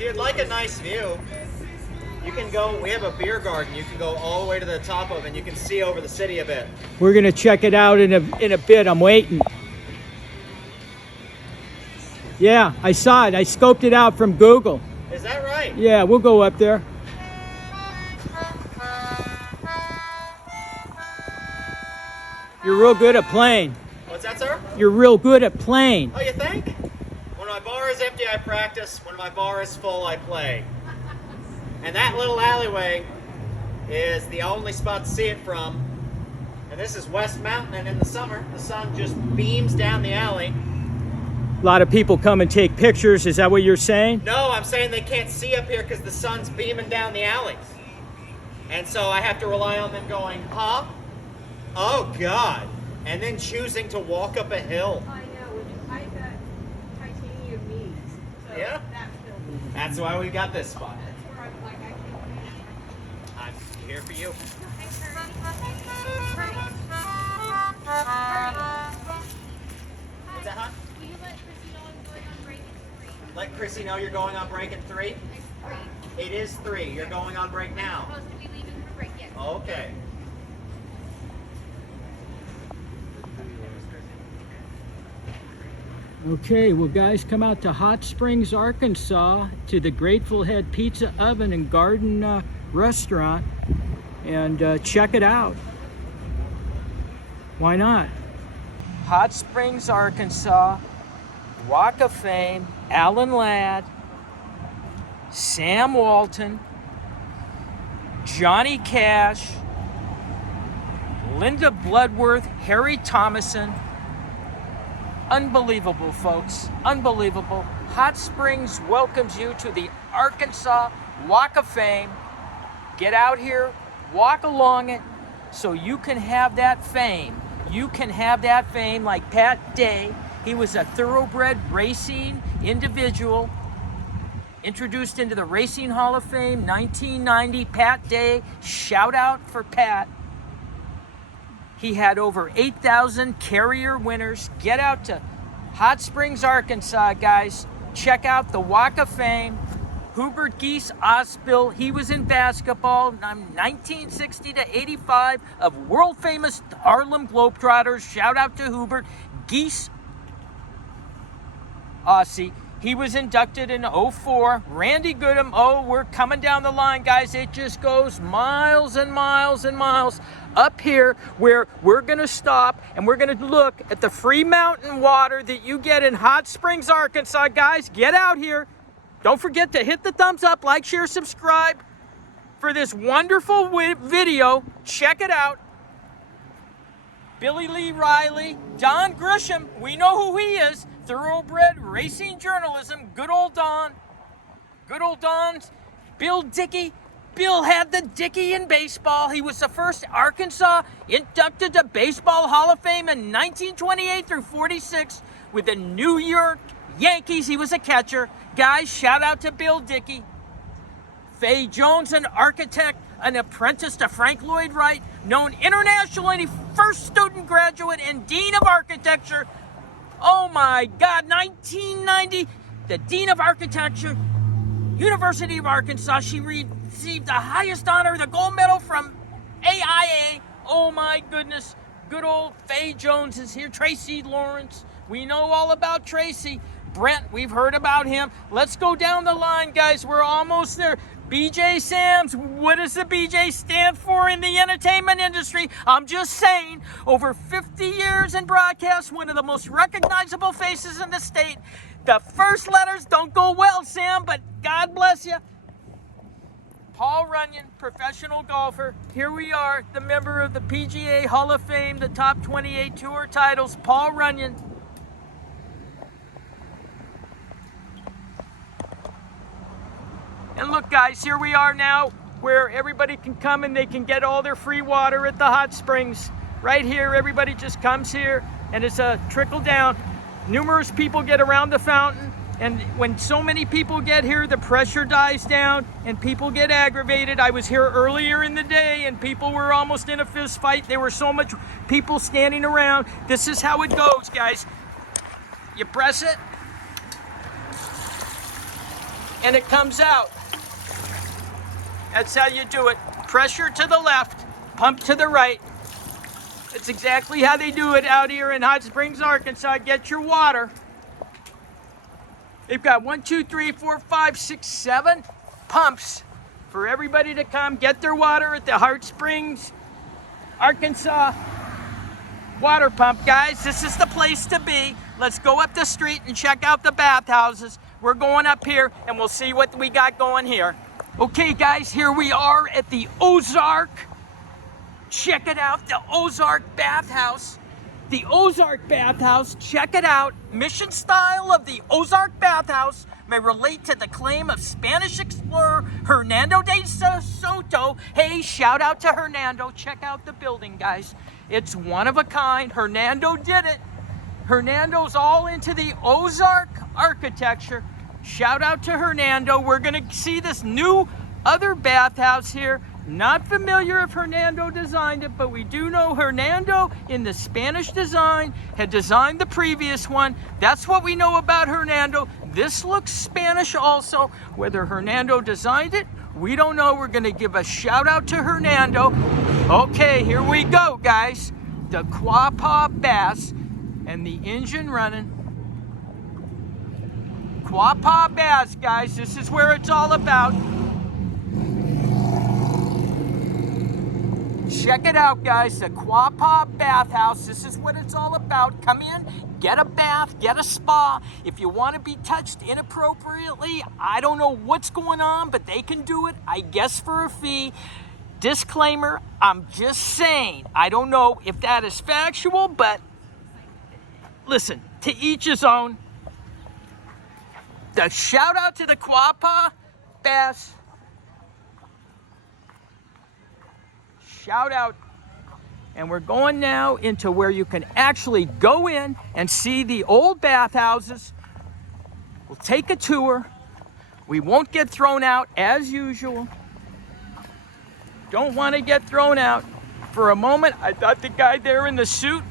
If you'd like a nice view, you can go, we have a beer garden you can go all the way to the top of, and you can see over the city a bit. We're gonna check it out in a bit. I'm waiting. Yeah, I saw it. I scoped it out from Google. Is that right? Yeah, we'll go up there. You're real good at playing. What's that, sir? You're real good at playing. Oh, you think? When my bar is empty, I practice. When my bar is full, I play. And that little alleyway is the only spot to see it from. And this is West Mountain, and in the summer, the sun just beams down the alley. A lot of people come and take pictures. Is that what you're saying? No, I'm saying they can't see up here because the sun's beaming down the alleys. And so I have to rely on them going, huh? Oh, God. And then choosing to walk up a hill. I know. I've got titanium knees. So Yeah? That's why we got this spot. That's where I'm like, I can't. I'm here for you. What's that, hon? Will you let Chrissy know I'm going on break at 3? Let Chrissy know you're going on break at 3? It's 3. It is 3. You're going on break now. I'm supposed to be leaving for break yet. Okay. Okay, well guys, come out to Hot Springs, Arkansas to the Grateful Head Pizza Oven and Garden Restaurant and check it out. Why not? Hot Springs, Arkansas, Walk of Fame, Alan Ladd, Sam Walton, Johnny Cash, Linda Bloodworth, Harry Thomason. Unbelievable, folks. Unbelievable. Hot Springs welcomes you to the Arkansas Walk of Fame. Get out here, walk along it, so you can have that fame. You can have that fame like Pat Day. He was a thoroughbred racing individual, introduced into the Racing Hall of Fame, 1990. Pat Day, shout out for Pat. He had over 8,000 carrier winners. Get out to Hot Springs, Arkansas, guys. Check out the Walk of Fame. Hubert Geese Ospill, he was in basketball, 1960 to 85, of world famous Harlem Globetrotters. Shout out to Hubert Geese Aussie. He was inducted in 04. Randy Goodham, oh, we're coming down the line, guys. It just goes miles and miles and miles up here where we're going to stop and we're going to look at the free mountain water that you get in Hot Springs, Arkansas. Guys, get out here. Don't forget to hit the thumbs up, like, share, subscribe for this wonderful video. Check it out. Billy Lee Riley, Don Grisham, we know who he is. Thoroughbred racing journalism, good old Don. Good old Don's Bill Dickey. Bill had the Dickey in baseball. He was the first Arkansas inducted to Baseball Hall of Fame in 1928 through 46 with the New York Yankees. He was a catcher. Guys, shout out to Bill Dickey. Fay Jones, an architect, an apprentice to Frank Lloyd Wright, known internationally, first student graduate and Dean of Architecture. Oh my God, 1990, the Dean of Architecture, University of Arkansas. She received the highest honor, the gold medal from AIA. Oh my goodness, good old Fay Jones is here. Tracy Lawrence, we know all about Tracy. Brent, we've heard about him. Let's go down the line, guys. We're almost there. BJ Sams, what does the BJ stand for in the entertainment industry? I'm just saying, over 50 years in broadcast, one of the most recognizable faces in the state. The first letters don't go well, Sam, but God bless you. Paul Runyon, professional golfer. Here we are, the member of the PGA Hall of Fame, the top 28 tour titles, Paul Runyon. And look, guys, here we are now where everybody can come and they can get all their free water at the hot springs. Right here, everybody just comes here and it's a trickle down. Numerous people get around the fountain, and when so many people get here, the pressure dies down and people get aggravated. I was here earlier in the day and people were almost in a fist fight. There were so much people standing around. This is how it goes, guys. You press it. and it comes out. That's how you do it. Pressure to the left, pump to the right. It's exactly how they do it out here in Hot Springs, Arkansas. Get your water. They've got 1, 2, 3, 4, 5, 6, 7 pumps for everybody to come get their water at the Hot Springs, Arkansas water pump. Guys, this is the place to be. Let's go up the street and check out the bathhouses. We're going up here and we'll see what we got going here. Okay guys, here we are at the Ozark. Check it out, the Ozark Bathhouse. The Ozark Bathhouse, check it out. Mission style of the Ozark Bathhouse may relate to the claim of Spanish explorer Hernando de Soto. Hey, shout out to Hernando. Check out the building, guys. It's one of a kind. Hernando did it. Hernando's all into the Ozark architecture. Shout out to Hernando. We're gonna see this new other bathhouse here. Not familiar if Hernando designed it, but we do know Hernando in the Spanish design had designed the previous one. That's what we know about Hernando. This looks Spanish also. Whether Hernando designed it, we don't know. We're gonna give a shout out to Hernando. Okay, here we go, guys. The Quapaw Bass and the engine running. Quapaw Bass, guys, this is where it's all about. Check it out, guys, the Quapaw Bathhouse. This is what it's all about. Come in, get a bath, get a spa. If you want to be touched inappropriately, I don't know what's going on, but they can do it, I guess, for a fee. Disclaimer, I'm just saying, I don't know if that is factual, but listen, to each his own. The shout out to the Quapaw Bass. Shout out. And we're going now into where you can actually go in and see the old bathhouses. We'll take a tour. We won't get thrown out as usual. Don't want to get thrown out. For a moment, I thought the guy there in the suit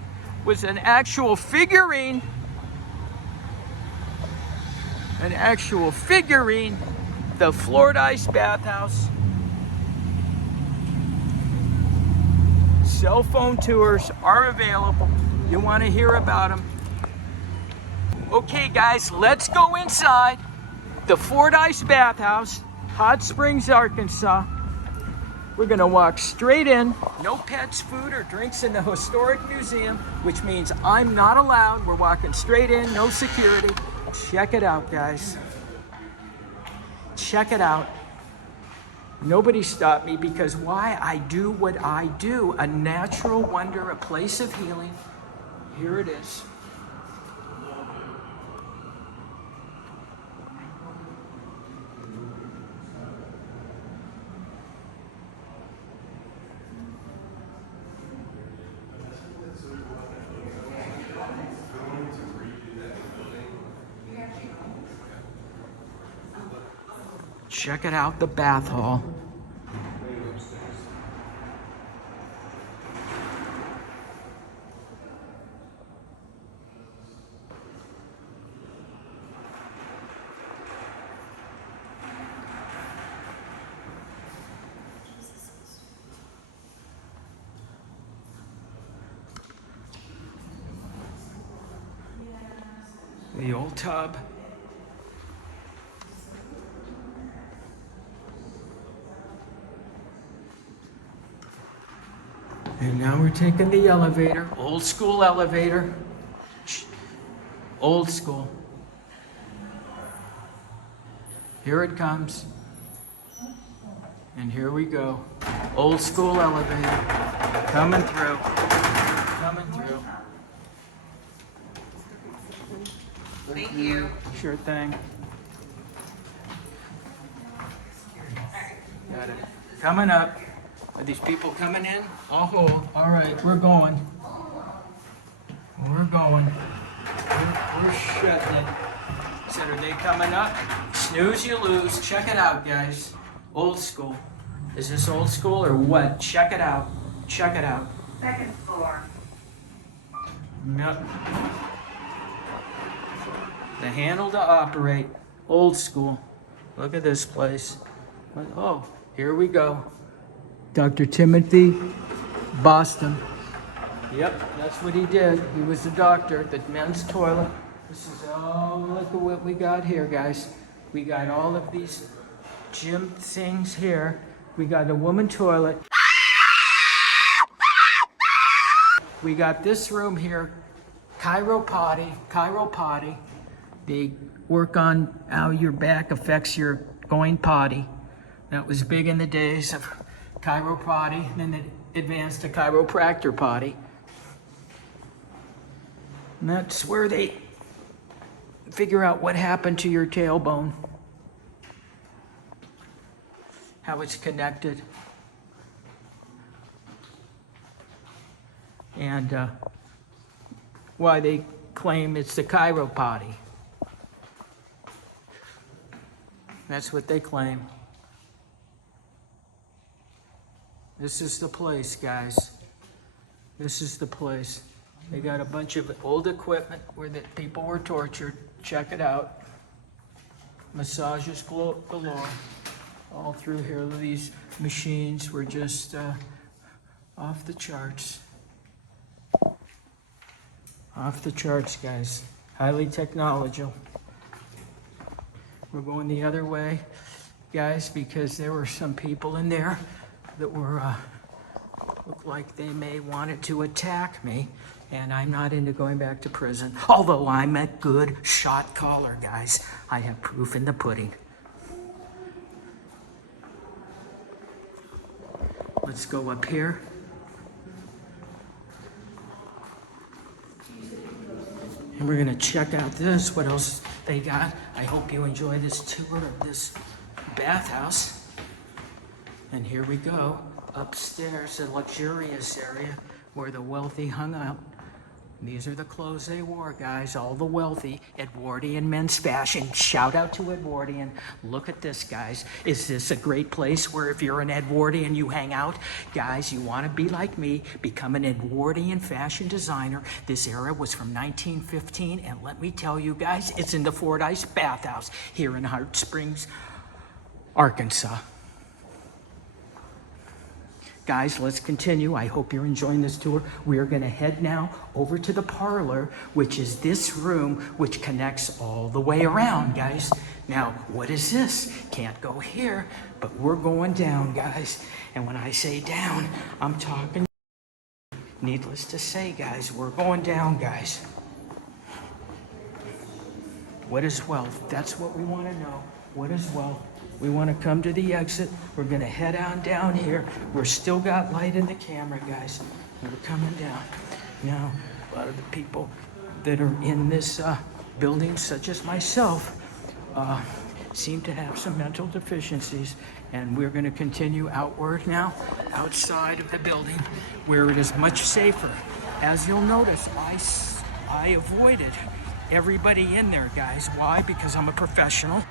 was an actual figurine. An actual figurine. The Florida Ice Bathhouse. Cell phone tours are available. You want to hear about them. Okay guys, let's go inside the Florida Ice Bathhouse, Hot Springs, Arkansas. We're gonna walk straight in. No pets, food, or drinks in the historic museum, which means I'm not allowed. We're walking straight in, no security. Check it out, guys. Check it out. Nobody stopped me because why? I do what I do. A natural wonder, a place of healing. Here it is. Check it out, the bath hall. The old tub. And now we're taking the elevator, old school elevator, old school. Here it comes. And here we go. Old school elevator, coming through, coming through. Thank you. Sure thing. Got it. Coming up. Are these people coming in? I'll hold. All right, we're going. We're going. We're shutting it. Said, are they coming up? Snooze, you lose. Check it out, guys. Old school. Is this old school or what? Check it out. Check it out. Second floor. Yep. The handle to operate. Old school. Look at this place. Oh, here we go. Dr. Timothy Boston. Yep, that's what he did. He was the doctor, the men's toilet. This is, oh, look at what we got here, guys. We got all of these gym things here. We got a woman toilet. We got this room here, chiropotty. They work on how your back affects your going potty. That was big in the days of chiropotty, and then it advanced to chiropractor potty. And that's where they figure out what happened to your tailbone, how it's connected, and why they claim it's the chiropotty. That's what they claim. This is the place, guys. This is the place. They got a bunch of old equipment where the people were tortured. Check it out. Massages galore. All through here. These machines were just off the charts. Off the charts, guys. Highly technological. We're going the other way, guys, because there were some people in there that were, looked like they may wanted to attack me, and I'm not into going back to prison. Although I'm a good shot caller, guys. I have proof in the pudding. Let's go up here. And we're gonna check out this, what else they got. I hope you enjoy this tour of this bathhouse. And here we go, upstairs, a luxurious area where the wealthy hung out. These are the clothes they wore, guys, all the wealthy, Edwardian men's fashion. Shout out to Edwardian. Look at this, guys. Is this a great place where if you're an Edwardian, you hang out? Guys, you want to be like me, become an Edwardian fashion designer. This era was from 1915, and let me tell you guys, it's in the Fordyce Bathhouse here in Hot Springs, Arkansas. Guys, let's continue. I hope you're enjoying this tour. We are going to head now over to the parlor, which is this room, which connects all the way around, guys. Now, what is this? Can't go here, but we're going down, guys. And when I say down, I'm talking. Needless to say, guys, we're going down, guys. What is wealth? That's what we want to know. What is wealth? We want to come to the exit. We're going to head on down here. We're still got light in the camera, guys. We're coming down. Now, a lot of the people that are in this building, such as myself, seem to have some mental deficiencies. And we're going to continue outward now, outside of the building, where it is much safer. As you'll notice, I avoided everybody in there, guys. Why? Because I'm a professional.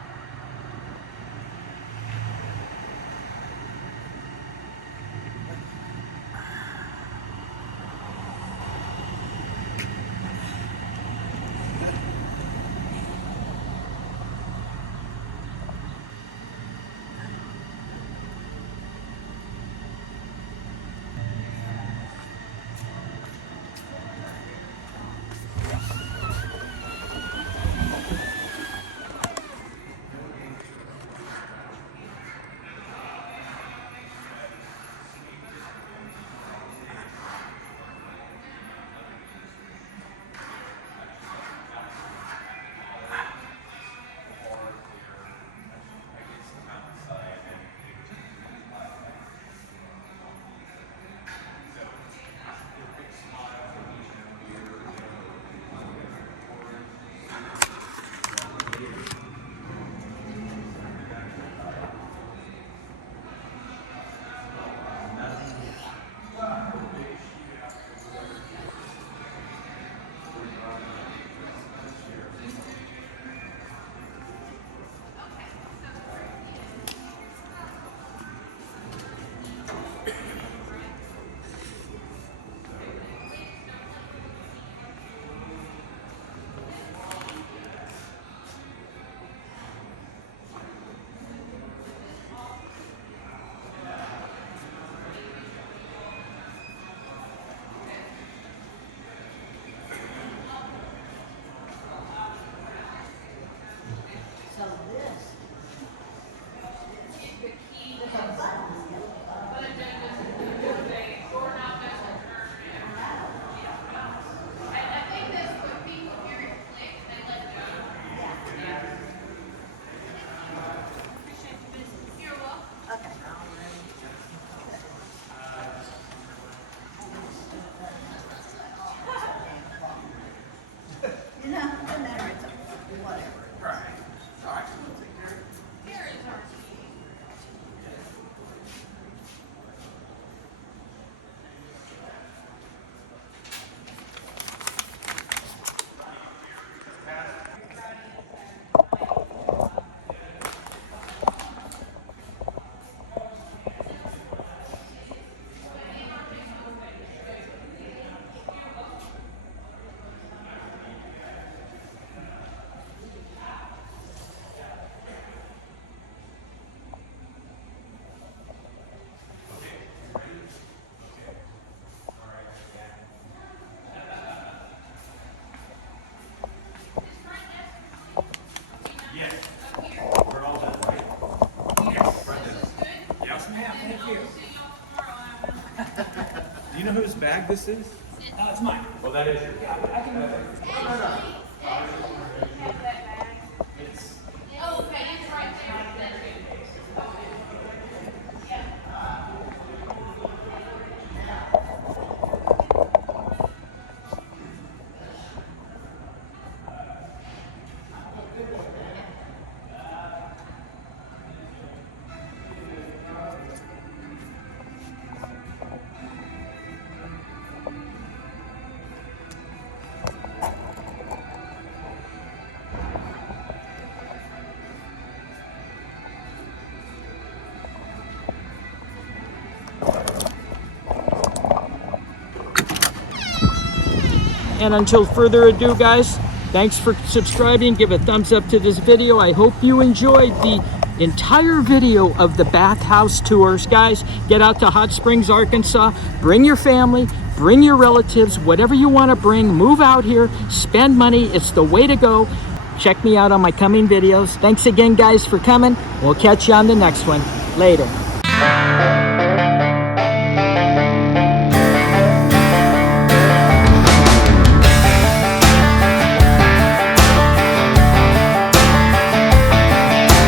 bag this is? It's mine. Well, that is your And until further ado, guys, thanks for subscribing. Give a thumbs up to this video. I hope you enjoyed the entire video of the bathhouse tours. Guys, get out to Hot Springs, Arkansas. Bring your family, bring your relatives, whatever you want to bring. Move out here, spend money. It's the way to go. Check me out on my coming videos. Thanks again, guys, for coming. We'll catch you on the next one. Later.